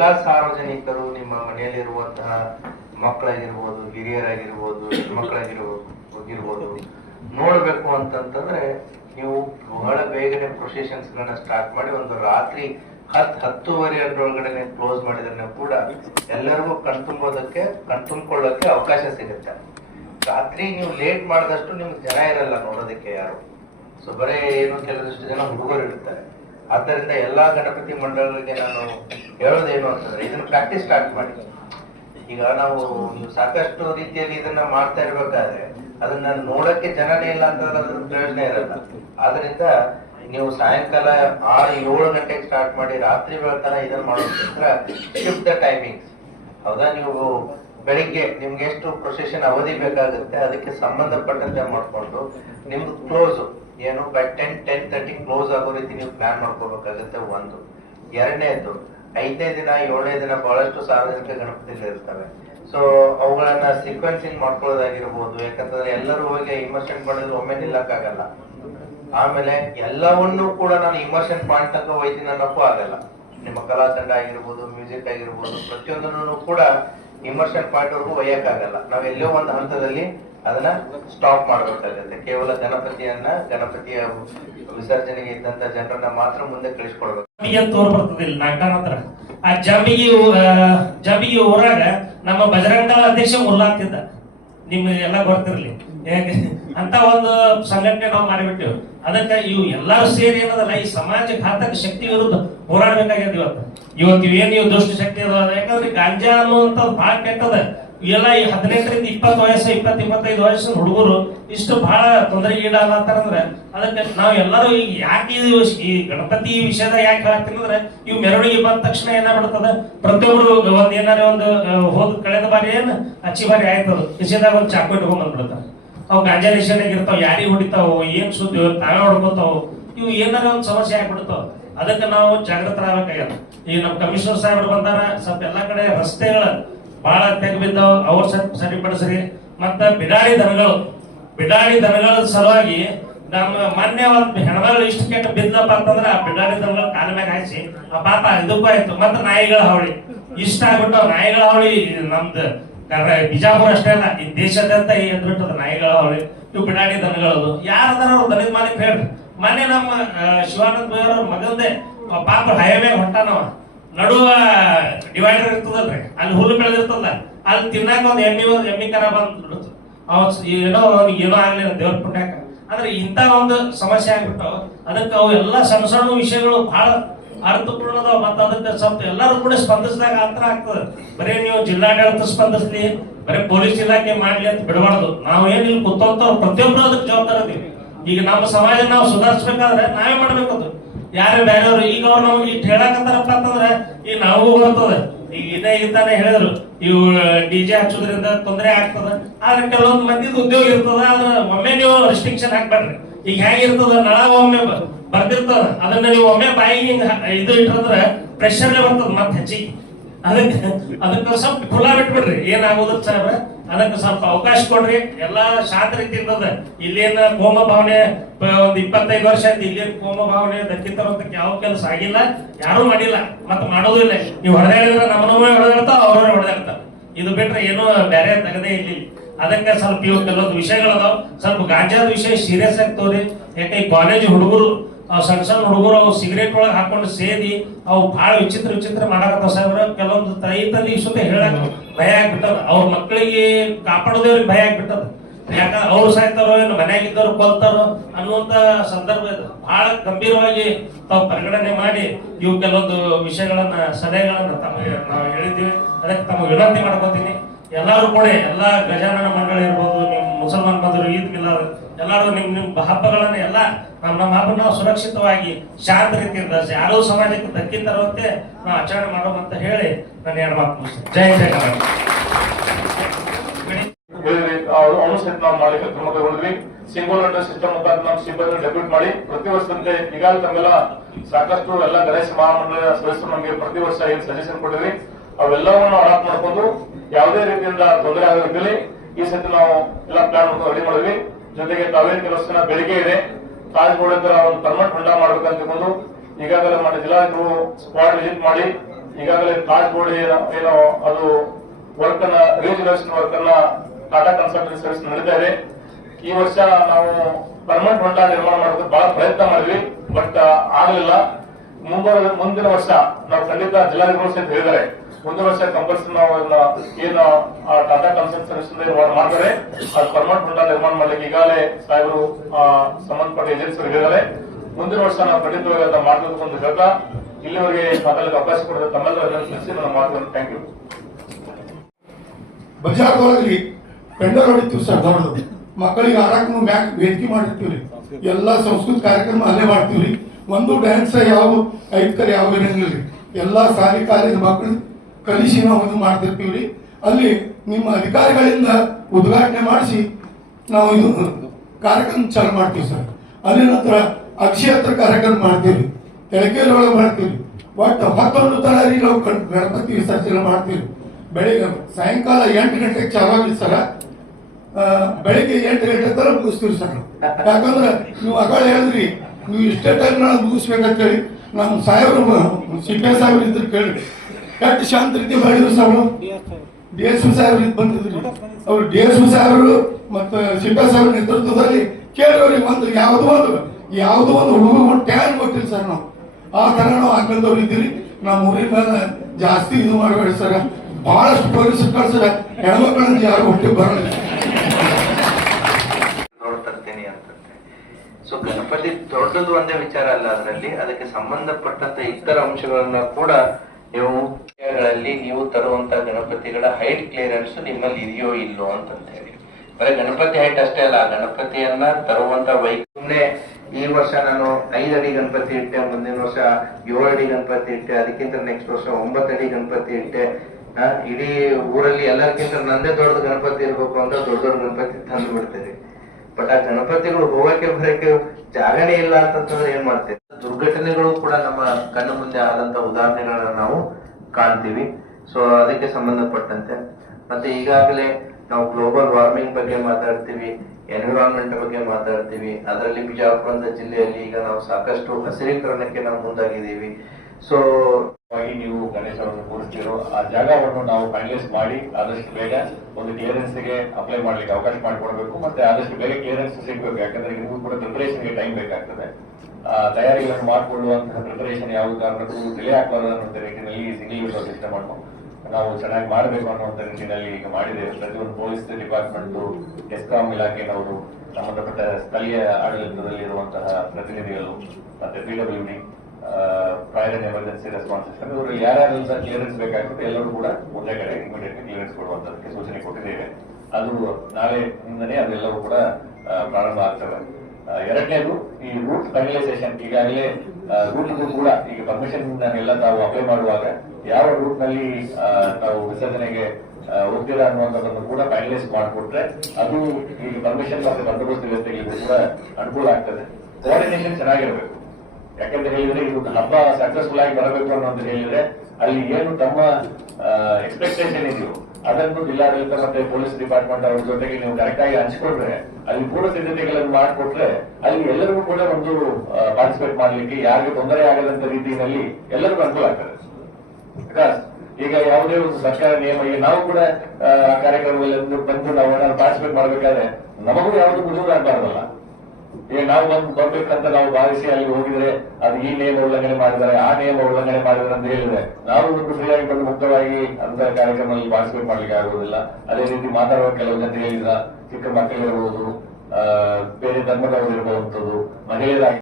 ಎಲ್ಲಾ ಸಾರ್ವಜನಿಕರು ನಿಮ್ಮ ಮನೆಯಲ್ಲಿರುವಂತಹ ಮಕ್ಕಳಾಗಿರ್ಬೋದು, ಹಿರಿಯರಾಗಿರ್ಬೋದು, ಹೆಣ್ಮಕ್ಳಾಗಿರ್ಬೋದು ನೋಡ್ಬೇಕು ಅಂತಂತಂದ್ರೆ ನೀವು ಬಹಳ ಬೇಗನೆ ಪ್ರೊಸೆಷನ್ಸ್ ಗಳನ್ನ ಸ್ಟಾರ್ಟ್ ಮಾಡಿ ಒಂದು ರಾತ್ರಿ 10-10:30 ಅಷ್ಟರೊಳಗಡೆ ಕ್ಲೋಸ್ ಮಾಡಿದ್ರೆ ಕೂಡ ಎಲ್ಲರಿಗೂ ಕಣ್ತುಂಬಿಕೊಳ್ಳೋಕೆ ಅವಕಾಶ ಸಿಗುತ್ತೆ. ರಾತ್ರಿ ನೀವು ಲೇಟ್ ಮಾಡಿದಷ್ಟು ನಿಮ್ಗೆ ಜನ ಇರಲ್ಲ ನೋಡೋದಕ್ಕೆ ಯಾರು. ಸೊ ಬರೇ ಏನು ಕೆಲವಷ್ಟು ಜನ ಹುಡುಗರು ಇರ್ತಾರೆ. ಆದ್ದರಿಂದ ಎಲ್ಲಾ ಗಣಪತಿ ಮಂಡಳಗಳಿಗೆ ನಾನು ಹೇಳೋದೇನು ಅಂತಂದ್ರೆ ಇದನ್ನ ಪ್ರಾಕ್ಟೀಸ್ ಸ್ಟಾರ್ಟ್ ಮಾಡಿ. ಈಗ ನೀವು ಸಾಕಷ್ಟು ರೀತಿಯಲ್ಲಿ ಇದನ್ನ ಮಾಡ್ತಾ ಇರ್ಬೇಕಾದ್ರೆ ಅದನ್ನ ನೋಡಕ್ಕೆ ಜನನೇ ಇಲ್ಲ ಅಂತಂದ್ರೆ ಅದ್ರ ಪ್ರಯೋಜನ ಇರಲ್ಲ. ಆದ್ರಿಂದ ನೀವು ಸಾಯಂಕಾಲ 6-7 ಗಂಟೆಗೆ ಸ್ಟಾರ್ಟ್ ಮಾಡಿ ರಾತ್ರಿ ಬೆಳತನ ಇದನ್ನ ಮಾಡೋದಕ್ಕೋಸ್ಕರ ಶಿಫ್ಟ್ ದ ಟೈಮಿಂಗ್ಸ್. ಹೌದಾ, ನೀವು ಬೆಳಿಗ್ಗೆ ನಿಮ್ಗೆ ಎಷ್ಟು ಪ್ರೊಸೆಷನ್ ಅವಧಿ ಬೇಕಾಗುತ್ತೆ ಅದಕ್ಕೆ ಸಂಬಂಧಪಟ್ಟಂತೆ ಮಾಡ್ಕೊಂಡು ನಿಮ್ದು ಕ್ಲೋಸ್ ಏನು ಬೈ 10-10:30 ಕ್ಲೋಸ್ ಆಗೋ ರೀತಿ ನೀವು ಪ್ಲಾನ್ ಮಾಡ್ಕೋಬೇಕಾಗುತ್ತೆ. ಒಂದು. ಎರಡನೇದು 5ನೇ ದಿನ 7ನೇ ದಿನ ಬಹಳಷ್ಟು ಸಾರ್ವಜನಿಕ ಗಣಪತಿಗಳು ಇರ್ತವೆ. ಸೊ ಅವುಗಳನ್ನ ಸೀಕ್ವೆನ್ಸಿಂಗ್ ಮಾಡ್ಕೊಳ್ಳೋದಾಗಿರ್ಬೋದು. ಯಾಕಂತಂದ್ರೆ ಎಲ್ಲರೂ ಹೋಗಿ ಇಮರ್ಷನ್ ಮಾಡಿದ್ರೆ ಒಮ್ಮೆ ನಿಲ್ಲಕ್ಕಾಗಲ್ಲ. ಆಮೇಲೆ ಎಲ್ಲವನ್ನೂ ಕೂಡ ನಾನು ಇಮರ್ಷನ್ ಪಾಯಿಂಟ್ ತನಕ ಹೋಯ್ತೀನಿ ಅನ್ನೋಕ್ಕೂ ಆಗಲ್ಲ. ನಿಮ್ಮ ಕಲಾ ತಂಡ ಆಗಿರ್ಬೋದು, ಮ್ಯೂಸಿಕ್ ಆಗಿರ್ಬೋದು, ಪ್ರತಿಯೊಂದನ್ನು ಕೂಡ ಇಮರ್ಷನ್ ಪಾಯಿಂಟ್ ವರ್ಗೂ ಒಯ್ಯಕ್ಕಾಗಲ್ಲ. ನಾವ್ ಎಲ್ಲೋ ಒಂದು ಹಂತದಲ್ಲಿ ಅದನ್ನ ಸ್ಟಾಪ್ ಮಾಡ್ಬೇಕಾಗುತ್ತೆ. ಕೇವಲ ಗಣಪತಿಯ ವಿಸರ್ಜನೆಗೆ ಇದ್ದಂತ ಜನರನ್ನ ಮಾತ್ರ ಮುಂದೆ ಕಳಿಸ್ಕೊಡ್ಬೇಕು. ಆ ಜಂಬಿಗಿ ಊರಾಗ ನಮ್ಮ ಬಜರಂಗ ಅಧ್ಯಕ್ಷ ಮುರ್ಲಾಗ್ತಿದ್ದ, ನಿಮ್ಗೆ ಎಲ್ಲ ಗೊತ್ತಿರ್ಲಿ. ಅಂತ ಒಂದು ಸಂಘಟನೆ ನಾವು ಮಾಡಿಬಿಟ್ಟೇವೆ. ಅದಕ್ಕೆ ಇವು ಎಲ್ಲಾರು ಸೇರಿ ಏನದಲ್ಲ ಈ ಸಮಾಜ ಘಾತಕ ಶಕ್ತಿ ವಿರುದ್ಧ ಹೋರಾಡ್ಬೇಕಾಗ್ಯದ. ಇವತ್ತು ಇವೇನು ದುಷ್ಟ ಶಕ್ತಿ ಅದ. ಯಾಕಂದ್ರೆ ಗಾಂಜಾ ಅನ್ನುವಂತ ಬಹಳ ಕೆಟ್ಟದ. ಇವೆಲ್ಲ ಈ 18ರಿಂದ 20 ವಯಸ್ಸು, 20-25 ವಯಸ್ಸಿನ ಹುಡುಗರು ಇಷ್ಟು ಬಹಳ ತೊಂದರೆಗೀಡಾಗ್ತಾರಂದ್ರೆ ಅದಕ್ಕೆ ನಾವ್ ಎಲ್ಲರೂ ಈಗ ಯಾಕೆ ಈ ಗಣಪತಿ ವಿಷಯದ ಯಾಕೆ ಹೇಳ್ತೀನಿ ಅಂದ್ರೆ ಇವು ಮೆರವಣಿಗೆ ಬಂದ ತಕ್ಷಣ ಏನಾಗ್ಬಿಡ್ತದ, ಪ್ರತಿಯೊಬ್ರು ಒಂದ್ ಏನಾರ ಒಂದು ಕಳೆದ ಬಾರಿ ಏನ್ ಅಚ್ಚಿ ಬಾರಿ ಆಯ್ತದ ಕಿಸೆದಾಗ ಒಂದು ಚಾಕು ಇಟ್ಕೊಂಡ್ ಬಂದ್ಬಿಡ್ತಾರ. ಅವು ಗಾಂಜಾ ನಿಷೇಧಾಗ ಇರ್ತಾವ, ಯಾರಿಗೆ ಹೊಡಿತಾವ, ಏನ್ ಸುದ್ದಿ ತಾವೇ ಹೊಡ್ಕೊತಾವ, ಇವು ಏನಾರ ಒಂದ್ ಸಮಸ್ಯೆ ಆಗ್ಬಿಡ್ತಾವ. ಅದಕ್ಕೆ ನಾವು ಜಾಗೃತರಾಗಬೇಕಾಗ್ಯದ. ಈಗ ನಮ್ ಕಮಿಷನರ್ ಸಾಹೇಬ್ರು ಬಂದಾರ, ಸ್ವಲ್ಪ ಎಲ್ಲಾ ಕಡೆ ರಸ್ತೆಗಳ ಬಹಳ ತೆಗ್ಬಿದ್ದಾವ, ಅವ್ರು ಸರಿಪಡಿಸ್ರಿ. ಮತ್ತ ಬಿಡಾಡಿ ದನಗಳ ಸಲುವಾಗಿ ನಮ್ಮ ಮೊನ್ನೆ ಒಂದ್ ಹೆಣ್ಮಗಳು ಇಷ್ಟು ಕೆಟ್ಟ ಬಿದ್ದಪ್ಪ ಅಂತಂದ್ರ ಆ ಬಿಡಾಡಿ ದನಗಳ ಕಾಲ ಮ್ಯಾಗ ಹಾಯಿಸಿ ಆ ಪಾಪ ಇದಕ್ಕೂ ಆಯ್ತು. ಮತ್ತ ನಾಯಿಗಳ ಹಾವಳಿ ಇಷ್ಟ ಆಗ್ಬಿಟ್ಟು ನಾಯಿಗಳ ಹಾವಳಿ ನಮ್ದು ಬಿಜಾಪುರ ಅಷ್ಟೇ ಅಲ್ಲ, ಈ ದೇಶದಂತ ಎದ್ಬಿಟ್ಟದ ನಾಯಿಗಳ ಹಾವಳಿ. ಇವು ಬಿಡಾಡಿ ದನಗಳದು ಯಾರದಾರ ಅವ್ರು ದನದ ಮಾಲೀಕ ಹೇಳ್ರಿ. ಮೊನ್ನೆ ನಮ್ಮ ಶಿವಾನಂದ ಭೈಯವ್ರ ಮಗಂದೆ ಪಾಪ ಹೈವೇ ಹೊಂಟಾನವ, ನಡುವ ಡಿವೈಡರ್ ಇರ್ತದಲ್ರಿ, ಅಲ್ಲಿ ಹುಲ್ಲು ಬೆಳೆದಿರ್ತದ, ಅಲ್ಲಿ ತಿನ್ನಾಕ ಒಂದು ಎಮ್ಮಿ ಕರ ಬಂದ್ಬಿಡುತ್ತೆ. ಏನೋ ಆಗ್ಲಿಲ್ಲ ದೇವ್ರ ಪುಣ್ಯಾಕ. ಅಂದ್ರೆ ಇಂತ ಒಂದು ಸಮಸ್ಯೆ ಆಗ್ಬಿಟ್ಟು ಅದಕ್ಕೆ ಅವು ಎಲ್ಲ ಸಣ್ಣ ಸಣ್ಣ ವಿಷಯಗಳು ಬಹಳ ಅರ್ಥಪೂರ್ಣದ. ಮತ್ತೆ ಅದಕ್ಕೆ ಸ್ವಲ್ಪ ಎಲ್ಲರೂ ಕೂಡ ಸ್ಪಂದಿಸಿದಾಗ ಅಂತರ ಆಗ್ತದೆ. ಬರೀ ನೀವು ಜಿಲ್ಲಾಡಳಿತ ಸ್ಪಂದಿಸ್ಲಿ, ಬರೀ ಪೊಲೀಸ್ ಇಲಾಖೆ ಮಾಡ್ಲಿ ಅಂತ ಬಿಡಬಾರ್ದು. ನಾವು ಏನಿಲ್ಲ ಕೂತಂತ ಪ್ರತಿಯೊಬ್ಬರು ಅದಕ್ಕೆ ಜವಾಬ್ದಾರ ಇದೀವಿ. ಈಗ ನಮ್ಮ ಸಮಾಜ ನಾವು ಸುಧಾರಿಸ್ಬೇಕಾದ್ರೆ ನಾವೇ ಮಾಡ್ಬೇಕದು, ಯಾರೇ ಬೇರೆಯವರು. ಈಗ ಅವ್ರು ನಮ್ಗೆ ಇಟ್ಟು ಹೇಳಕತ್ತಾರಪ್ಪ ಅಂತಂದ್ರೆ ಈಗ ನಾವು ಬರ್ತದೆ. ಈಗ ಇದ್ದಾನೆ ಹೇಳಿದ್ರು ಇವು ಡಿಜೆ ಹಚ್ಚೋದ್ರಿಂದ ತೊಂದರೆ ಆಗ್ತದ. ಆದ್ರೆ ಕೆಲವೊಂದು ಮಂದಿದ ಉದ್ಯೋಗ ಇರ್ತದ, ಅದ್ರ ಒಮ್ಮೆ ನೀವು ರೆಸ್ಟ್ರಿಕ್ಷನ್ ಹಾಕ್ಬೇಡ್ರಿ. ಈಗ ಹೇಗಿರ್ತದ, ನಳಗ ಒಮ್ಮೆ ಬರ್ದಿರ್ತದ, ಅದನ್ನ ನೀವು ಒಮ್ಮೆ ಬಾಯಿಗೆ ಇದು ಇಟ್ಟಂದ್ರೆ ಪ್ರೆಷರ್ಲೆ ಬರ್ತದ ಮತ್ತೆ ಹೆಚ್ಚಿಗೆ. ಅದಕ್ಕೆ ಸ್ವಲ್ಪ ಖುಲ್ಲಾ ಬಿಟ್ಬಿಡ್ರಿ, ಏನಾಗೋದ್ರ ಸಾಹೇಬ್ರ. ಅದಕ್ಕೆ ಸ್ವಲ್ಪ ಅವಕಾಶ ಕೊಡ್ರಿ. ಎಲ್ಲಾ ಶಾಂತ ರೀತಿಯಿಂದ ಇಲ್ಲೇನ ಕೋಮ ಭಾವನೆ ಒಂದ್ 25 ವರ್ಷ ಆಯ್ತು ಇಲ್ಲೇನ್ ಕೋಮ ಭಾವನೆ ದಕ್ಕಿತರಂತ ಯಾವ ಕೆಲಸ ಆಗಿಲ್ಲ, ಯಾರು ಮಾಡಿಲ್ಲ, ಮತ್ತೆ ಮಾಡೋದು ಇಲ್ಲ. ನೀವು ಹೊಡೆದಾಡಿದ್ರೆ ನಮ್ಮನವೇ ಹೊಡೆದಾಡ್ತಾವ, ಅವ್ರವ್ರೆ ಹೊಡೆದಾಡ್ತಾರ. ಇದು ಬಿಟ್ರೆ ಏನೋ ಬೇರೆ ತಗದೇ ಇಲ್ಲಿ. ಅದಕ್ಕೆ ಸ್ವಲ್ಪ ಇವು ಕೆಲವೊಂದು ವಿಷಯಗಳದಾವ. ಸ್ವಲ್ಪ ಗಾಂಜಾದ ವಿಷಯ ಸೀರಿಯಸ್ ಆಗಿ ತೋರಿ. ಯಾಕೆ ಈ ಕಾಲೇಜ್ ಹುಡುಗರು ಸಣ್ಣ ಹುಡುಗರು ಅವು ಸಿಗರೇಟ್ ಒಳಗೆ ಹಾಕೊಂಡು ಸೇದಿ ಅವು ಬಹಳ ವಿಚಿತ್ರ ಮಾಡಾಕತ್ತಾವ ಸಾಹೇಬ್ರ. ಕೆಲವೊಂದು ರೈತರಿಗೆ ಸುತ್ತ ಹೇಳಕ್ ಭಯ ಆಗ್ಬಿಟ್ಟದ, ಅವ್ರ ಮಕ್ಕಳಿಗೆ ಕಾಪಾಡೋದೇವ್ರಿಗೆ ಭಯ ಆಗ್ಬಿಟ್ಟದ. ಯಾಕಂದ್ರೆ ಅವ್ರು ಸಾಯ್ತಾರೋ ಏನು ಮನ್ಯಾಗಿದ್ದವ್ರು ಕೊಲ್ತಾರೋ ಅನ್ನುವಂತ ಸಂದರ್ಭ ಇದೆ. ಬಹಳ ಗಂಭೀರವಾಗಿ ತಾವು ಪರಿಗಣನೆ ಮಾಡಿ ಇವು ಕೆಲವೊಂದು ವಿಷಯಗಳನ್ನ ಸಲಹೆಗಳನ್ನ ತಮಗೆ ನಾವು ಹೇಳಿದ್ದೀವಿ. ಅದಕ್ಕೆ ತಮಗೆ ವಿನಂತಿ ಮಾಡ್ಕೋತೀನಿ. ಎಲ್ಲಾರು ಕೂಡ ಎಲ್ಲಾ ಗಜಾನನ ಮಂಡಳಿ ಇರ್ಬೋದು, ನಿಮ್ ಮುಸಲ್ಮಾನ್ ಬಂದರು, ಈದ್ ಮಿಲಾದ್ ಎಲ್ಲಾರು ನಿಮ್ ಹಬ್ಬಗಳನ್ನ ಎಲ್ಲ ನಮ್ಮ ಹಬ್ಬ ನಾವು ಸುರಕ್ಷಿತವಾಗಿ ಶಾಂತ ರೀತಿಯಿಂದ ಯಾರೋ ಸಮಾಜಕ್ಕೆ ಧಕ್ಕೆ ತರುವಂತೆ ನಾವು ಆಚರಣೆ ಮಾಡೋದಂತ ಹೇಳಿ ನಾನು ಎರಡು ಮಾತು ಜೈ ಕರ್ನಾಟಕ. ಅವನು ಸಹಿತ ನಾವು ಮಾಡಲಿಕ್ಕೆ ಕ್ರಮ ತಗೊಂಡ್ವಿ. ಸಿಂಗಲ್ ವಿಂಡೋ ಸಿಸ್ಟಮ್ ಮುಖಾಂತರ ನಾವು ಸಿಬ್ಬಂದಿ ಡೆಬ್ಯೂಟ್ ಮಾಡಿ ಪ್ರತಿ ವರ್ಷದಂತೆ ಈಗಾಗಲೇ ತಮ್ಮೆಲ್ಲ ಸಾಕಷ್ಟು ಎಲ್ಲ ಗಣೇಶ ಮಹಾಮಂಡಳ ಸದಸ್ಯರು ನಮಗೆ ಪ್ರತಿ ವರ್ಷ ಏನ್ ಸಜೆಷನ್ ಕೊಟ್ಟಿದ್ರಿ ಅವೆಲ್ಲವನ್ನು ಅಡಾಪ್ಟ್ ಮಾಡ್ಕೊಂಡು ಯಾವುದೇ ರೀತಿಯಿಂದ ತೊಂದರೆ ಆಗದಿರಲಿ ಈ ಸತಿ ನಾವು ಎಲ್ಲ ಪ್ಲಾನ್ ರೆಡಿ ಮಾಡಿದ್ವಿ. ಜೊತೆಗೆ ತಾವೇನು ಕೆಲಸ ಬೆಳಿಗ್ಗೆ ಇದೆ ತಾಜ್ಗೋಡ ಒಂದು ಪರ್ಮನೆಂಟ್ ಹೊಂಡ ಮಾಡ್ಬೇಕಂತ ತಿಳ್ಕೊಂಡು ಈಗಾಗಲೇ ಮಾಡಿ ಜಿಲ್ಲಾಧಿಕಾರಿಗಳು ಸ್ಪಾಟ್ ವಿಸಿಟ್ ಮಾಡಿ ಈಗಾಗಲೇ ತಾಜ್ ಬೋರ್ಡ್ ಏನೋ ಅದು ವರ್ಕ್ ಅನ್ನ ರಿಜಿಸ್ಟ್ರೇಷನ್ ವರ್ಕ್ ಅನ್ನ ಟಾಟಾ ಕನ್ಸಲ್ಟೆನ್ಸಿ ಸರ್ವಿಸ್ ನಡೀತಾ ಇದೆ. ಈ ವರ್ಷ ನಾವು ಪರ್ಮನೆಂಟ್ ಹೊಂಡ ನಿರ್ಮಾಣ ಮಾಡೋದಕ್ಕೆ ಬಹಳ ಪ್ರಯತ್ನ ಮಾಡಿದ್ವಿ, ಬಟ್ ಆಗಲಿಲ್ಲ. ಮುಂದಿನ ವರ್ಷ ನಾವು ಖಂಡಿತ ಜಿಲ್ಲಾಧಿಕಾರಿ ಸಹಿತ ಹೇಳಿದ್ದಾರೆ, ಮುಂದಿನ ವರ್ಷ ಕಂಪಲ್ಸರಿ ನಾವು ಏನು ಟಾಟಾ ಕನ್ಸಲ್ಟೆನ್ಸಿ ಸರ್ವಿಸ್ ಮಾಡ್ತಾರೆ ಅದು ಪರ್ಮನೆಂಟ್ ಹೊಂಡ ನಿರ್ಮಾಣ ಮಾಡ್ಲಿಕ್ಕೆ ಈಗಾಗಲೇ ಸಾಹೇಬರು ಸಂಬಂಧಪಟ್ಟ ಏಜೆನ್ಸಿ ಹೇಳಿದ್ದಾರೆ. ಮುಂದಿನ ವರ್ಷ ನಾವು ಖಂಡಿತವಾಗಿ ಅದನ್ನ ಮಾಡಬೇಕು ಅಂತ ಹೇಳ್ತಾ ಇಲ್ಲಿವರೆಗೆ ಮಾತಾಡಲಿಕ್ಕೆ ಅವಕಾಶ ಕೊಡಿದ ತಮ್ಮೆಲ್ಲರೂ ತಿಳಿಸಿ ನನ್ನ ಮಾತುಗಳನ್ನು ಥ್ಯಾಂಕ್ ಯು. ಬಜಾರ್ದೊಳಗ್ರಿ ಪೆಂಡಲ್ ಹೊಡಿತೀವಿ ಸರ್, ದೊಡ್ಡದು ಮಕ್ಕಳಿಗೆ ಆಡಕ್ಕೂ ಮ್ಯಾಕ್ ವೇದಿಕೆ ಮಾಡಿರ್ತೀವಿ. ಎಲ್ಲಾ ಸಂಸ್ಕೃತ ಕಾರ್ಯಕ್ರಮ ಅಲ್ಲೇ ಮಾಡ್ತೀವ್ರಿ. ಒಂದು ಡ್ಯಾನ್ಸ್ ಯಾವ ಐದ್ಕರ್ ಯಾವ ಇರಂಗಿಲ್ಲ. ಎಲ್ಲಾ ಶಾಲೆ ಕಾಲೇಜ್ ಮಕ್ಕಳು ಕಲಿಸಿ ನಾವು ಇದು ಮಾಡ್ತಿರ್ತೀವ್ರಿ. ಅಲ್ಲಿ ನಿಮ್ಮ ಅಧಿಕಾರಿಗಳಿಂದ ಉದ್ಘಾಟನೆ ಮಾಡಿಸಿ ನಾವು ಇದು ಕಾರ್ಯಕ್ರಮ ಚಾಲು ಮಾಡ್ತೀವಿ ಸರ್. ಅಲ್ಲಿ ನಂತರ ಅಕ್ಷಯತ್ರ ಕಾರ್ಯಕ್ರಮ ಮಾಡ್ತೀವಿ, ತೆಳಕೇರಿ ಒಳಗೆ ಮಾಡ್ತೀವಿ. ಒಟ್ಟು 11 ತರಹರಿ ನಾವು ಗಣಪತಿ ವಿಸರ್ಜನೆ ಮಾಡ್ತೀವಿ. ಬೆಳಿಗ್ಗೆ ಸಾಯಂಕಾಲ 8 ಗಂಟೆಗೆ ಚಾಲು ಆಗಲಿ ಸರ, ಬೆಳಿಗ್ಗೆ 8 ಗಂಟೆ ತರ ಮುಗಿಸ್ತೀವಿ ಸರ್. ಯಾಕಂದ್ರೆ ನೀವು ಅಗಳ ಹೇಳಿದ್ರಿ ನೀವು ಇಷ್ಟೇ ಟೈಮ್ ಮುಗಿಸ್ಬೇಕಂತ ಹೇಳಿ ನಮ್ಮ ಸಾಹೇಬರು ಸಿಪಿಐ ಸಾಹೇಬ್ರು ಇದ್ರು ಕೇಳಿ ಎಷ್ಟು ಶಾಂತ ರೀತಿ ಮಾಡಿದ್ರು ಸರ್. DSP ಸಾಹೇಬ್ರು ಇದು ಬಂದಿದ್ರಿ, ಅವ್ರು DSP ಸಾಹೇಬರು ಮತ್ತು ಸಿಪಿಐ ಸಾಹೇಬ್ರ ನೇತೃತ್ವದಲ್ಲಿ ಕೇಳಿದವ್ರಿಗೆ ಒಂದು ಯಾವುದೋ ಒಂದು ಹುಡುಗ ಟ್ಯಾನ್ ಕೊಟ್ಟಿಲ್ಲ ಸರ್. ನಾವು ಆ ತರ ನಾವು ಹಾಕೊಂಡವ್ರು ಇದ್ದೀರಿ. ನಮ್ಮ ಊರಿನ ಮೇಲೆ ಜಾಸ್ತಿ ಇದು ಮಾಡಬೇಡಿ ಸರ್. ಬಹಳಷ್ಟು ಪೊಲೀಸ್ ಕಳ್ಸರ ಹೆಣ್ಮಕ್ಳನ್ನ ಯಾರು ಹುಟ್ಟಿ ಬರಲ್ಲ. ನೋಡ್ತರ್ತೇನೆ ಅಂತಂದ್ರೆ ಸೊ ಗಣಪತಿ ದೊಡ್ಡದು ಒಂದೇ ವಿಚಾರ ಅಲ್ಲ, ಅದಕ್ಕೆ ಸಂಬಂಧಪಟ್ಟಂತ ಇತರ ಅಂಶಗಳನ್ನ ಕೂಡ ನೀವು ತರುವಂತ ಗಣಪತಿಗಳ ಹೈಟ್ ಕ್ಲಿಯರೆನ್ಸ್ ನಿಮ್ಮಲ್ಲಿ ಇದೆಯೋ ಇಲ್ಲೋ ಅಂತ ಹೇಳಿ. ಬರೀ ಗಣಪತಿ ಹೈಟ್ ಅಷ್ಟೇ ಅಲ್ಲ, ಗಣಪತಿಯನ್ನ ತರುವಂತ ಸುಮ್ಮನೆ ಈ ವರ್ಷ ನಾನು 5 ಅಡಿ ಗಣಪತಿ ಇಟ್ಟೆ, ಮುಂದಿನ ವರ್ಷ 7 ಅಡಿ ಗಣಪತಿ ಇಟ್ಟೆ, ಅದಕ್ಕಿಂತ ನೆಕ್ಸ್ಟ್ ವರ್ಷ 9 ಅಡಿ ಗಣಪತಿ ಇಟ್ಟೆ, ಇಡೀ ಊರಲ್ಲಿ ಎಲ್ಲರಿಗಿಂತ ನಂದೇ ದೊಡ್ಡ ಗಣಪತಿ ಇರ್ಬೇಕು ಅಂತ ದೊಡ್ಡ ಗಣಪತಿ ತಂದು ಬಿಡ್ತೇವೆ. ಬಟ್ ಆ ಗಣಪತಿಗಳು ಹೋಗಕ್ಕೆ ಬರಕ್ಕೆ ಜಾಗನೇ ಇಲ್ಲ ಅಂತಂದ್ರೆ ಏನ್ ಮಾಡ್ತೇವೆ. ದುರ್ಘಟನೆಗಳು ಕೂಡ ನಮ್ಮ ಕಣ್ಣು ಮುಂದೆ ಆದಂತ ಉದಾಹರಣೆಗಳನ್ನ ನಾವು ಕಾಣ್ತೀವಿ. ಸೊ ಅದಕ್ಕೆ ಸಂಬಂಧಪಟ್ಟಂತೆ ಮತ್ತೆ ಈಗಾಗಲೇ ನಾವು ಗ್ಲೋಬಲ್ ವಾರ್ಮಿಂಗ್ ಬಗ್ಗೆ ಮಾತಾಡ್ತೀವಿ, ಎನ್ವಿರಾನ್ಮೆಂಟ್ ಬಗ್ಗೆ ಮಾತಾಡ್ತೀವಿ. ಅದರಲ್ಲಿ ಬಿಜಾಪುರ ಅಂತ ಜಿಲ್ಲೆಯಲ್ಲಿ ಈಗ ನಾವು ಸಾಕಷ್ಟು ಹಸಿರೀಕರಣಕ್ಕೆ ನಾವು ಮುಂದಾಗಿದ್ದೀವಿ. ಸೊ ನೀವು ಗಣೇಶವನ್ನು ಕೂರಿಸ್ತಿರೋ ಆ ಜಾಗವನ್ನು ನಾವು ಫೈನಲೈಸ್ ಮಾಡಿ ಆದಷ್ಟು ಬೇಗ ಒಂದು ಕ್ಲಿಯರೆನ್ಸ್ ಗೆ ಅಪ್ಲೈ ಮಾಡ್ಲಿಕ್ಕೆ ಅವಕಾಶ ಮಾಡಿಕೊಡ್ಬೇಕು. ಮತ್ತೆ ಆದಷ್ಟು ಬೇಗ ಕ್ಲಿಯರೆನ್ಸ್ ಸಿಗ್ಬೇಕು, ಯಾಕಂದ್ರೆ ನಿಮಗೂ ಕೂಡ ಪ್ರಿಪರೇಷನ್ ಗೆ ಟೈಮ್ ಬೇಕಾಗ್ತದೆ. ತಯಾರಿಗಳನ್ನು ಮಾಡಿಕೊಳ್ಳುವಂತಹ ಪ್ರಿಪರೇಷನ್ ಯಾವ ಕಾರಣಕ್ಕೂ ಡಿಲೇ ಆಗಬಾರದು ಅನ್ನುವಂಥ ನಿಟ್ಟಿನಲ್ಲಿ ಸಿಂಗಲ್ ವಿಂಡೋ ಸಿಸ್ಟಮ್ ಅನ್ನು ನಾವು ಚೆನ್ನಾಗಿ ಮಾಡಬೇಕು ಅನ್ನುವಂಥ ನಿಟ್ಟಿನಲ್ಲಿ ಈಗ ಮಾಡಿದ್ದೇವೆ. ಪ್ರತಿಯೊಂದು ಪೊಲೀಸ್ ಡಿಪಾರ್ಟ್ಮೆಂಟ್, ಎಸ್ಕಾಂ ಇಲಾಖೆನವರು, ಸಂಬಂಧಪಟ್ಟ ಸ್ಥಳೀಯ ಆಡಳಿತದಲ್ಲಿ ಇರುವಂತಹ ಪ್ರತಿನಿಧಿಗಳು, ಮತ್ತೆ PWD fire and emergency response system, ಇವರಲ್ಲಿ ಯಾರ್ಯಾರೆಲ್ಲ ಕ್ಲಿಯರೆನ್ಸ್ ಬೇಕಾಗುತ್ತೆ ಎಲ್ಲರೂ ಕೂಡ ಒಂದೇ ಕಡೆ ಇಮಿಡಿಯೇಟ್ ಕ್ಲಿಯರೆನ್ಸ್ ಕೊಡುವಂತದಕ್ಕೆ ಸೂಚನೆ ಕೊಟ್ಟಿದ್ದೇವೆ. ಅದು ನಾಳೆಯಿಂದನೇ ಅದೆಲ್ಲವೂ ಕೂಡ ಪ್ರಾರಂಭ ಆಗ್ತವೆ. ಎರಡನೇದು ಈ ರೂಟ್ ಫೈನಲೈಸೇಷನ್. ಈಗಾಗಲೇ ರೂಟ್ ಕೂಡ ಈಗ ಪರ್ಮಿಷನ್ ಎಲ್ಲ ತಾವು ಅಪ್ಲೈ ಮಾಡುವಾಗ ಯಾವ ರೂಟ್ ನಲ್ಲಿ ತಾವು ವಿಸರ್ಜನೆಗೆ ಹೋಗ್ತೀರಾ ಅನ್ನುವಂಥದ್ದನ್ನು ಕೂಡ ಫೈನಲೈಸ್ ಮಾಡಿಕೊಟ್ರೆ ಅದು ಈಗ ಪರ್ಮಿಷನ್ ಮತ್ತೆ ಬಂದೋಬಸ್ತ್ ವ್ಯವಸ್ಥೆಗಳಿಗೂ ಕೂಡ ಅನುಕೂಲ ಆಗ್ತದೆ. ಕೋಆರ್ಡಿನೇಷನ್ ಚೆನ್ನಾಗಿರ್ಬೇಕು. ಯಾಕಂತ ಹೇಳಿದ್ರೆ ಇದು ಹಬ್ಬ ಸಕ್ಸಸ್ಫುಲ್ ಆಗಿ ಬರಬೇಕು ಅನ್ನೋದು ಹೇಳಿದ್ರೆ ಅಲ್ಲಿ ಏನು ತಮ್ಮ ಎಕ್ಸ್ಪೆಕ್ಟೇಷನ್ ಇದೆಯೋ ಅದನ್ನು ಜಿಲ್ಲಾಡಳಿತ ಮತ್ತೆ ಪೊಲೀಸ್ ಡಿಪಾರ್ಟ್ಮೆಂಟ್ ಅವ್ರ ಜೊತೆಗೆ ನೀವು ಕರೆಕ್ಟ್ ಆಗಿ ಹಂಚಿಕೊಂಡ್ರೆ, ಅಲ್ಲಿ ಪೂರ್ವ ಸಿದ್ಧತೆಗಳನ್ನು ಮಾಡಿಕೊಟ್ರೆ ಅಲ್ಲಿ ಎಲ್ಲರಿಗೂ ಕೂಡ ಒಂದು ಪಾರ್ಟಿಸಿಪೇಟ್ ಮಾಡ್ಲಿಕ್ಕೆ ಯಾರಿಗೂ ತೊಂದರೆ ಆಗದಂತ ರೀತಿಯಲ್ಲಿ ಎಲ್ಲರಿಗೂ ಅನುಕೂಲ ಆಗ್ತದೆ. ಬಿಕಾಸ್ ಈಗ ಯಾವುದೇ ಒಂದು ಸರ್ಕಾರ ನಿಯಮ, ಈಗ ನಾವು ಕೂಡ ಕಾರ್ಯಕ್ರಮದಲ್ಲಿ ಬಂದು ನಾವು ಏನಾದ್ರು ಪಾರ್ಟಿಸಿಪೇಟ್ ಮಾಡ್ಬೇಕಾದ್ರೆ ನಮಗೂ ಯಾವುದು ಮುಜುಗರ ಆಗ್ಬಾರ್ದಲ್ಲ. ಈಗ ನಾವು ಬರ್ಬೇಕಂತ ನಾವು ಭಾವಿಸಿ ಅಲ್ಲಿ ಹೋಗಿದ್ರೆ ಅದು ಈ ನಿಯಮ ಉಲ್ಲಂಘನೆ ಮಾಡಿದ್ದಾರೆ, ಆ ನಿಯಮ ಉಲ್ಲಂಘನೆ ಮಾಡಿದ್ದಾರೆ ಅಂತ ಹೇಳಿದ್ರೆ ನಾವು ಒಂದು ಫ್ರೀಯಾಗಿ ಬಂದು ಮುಕ್ತವಾಗಿ ಅಂತ ಕಾರ್ಯಕ್ರಮದಲ್ಲಿ ಪಾರ್ಟಿಸಿಪೇಟ್ ಮಾಡ್ಲಿಕ್ಕೆ ಆಗುವುದಿಲ್ಲ. ಅದೇ ರೀತಿ ಮಾತಾಡುವ ಕೆಲವು ಜನ ಹೇಳಿದ್ರ ಚಿಕ್ಕ ಮಕ್ಕಳಿರ್ಬೋದು, ಬೇರೆ ಧರ್ಮದವರು ಇರಬಹುದಂಥದ್ದು, ಮಹಿಳೆಯರಾಗಿ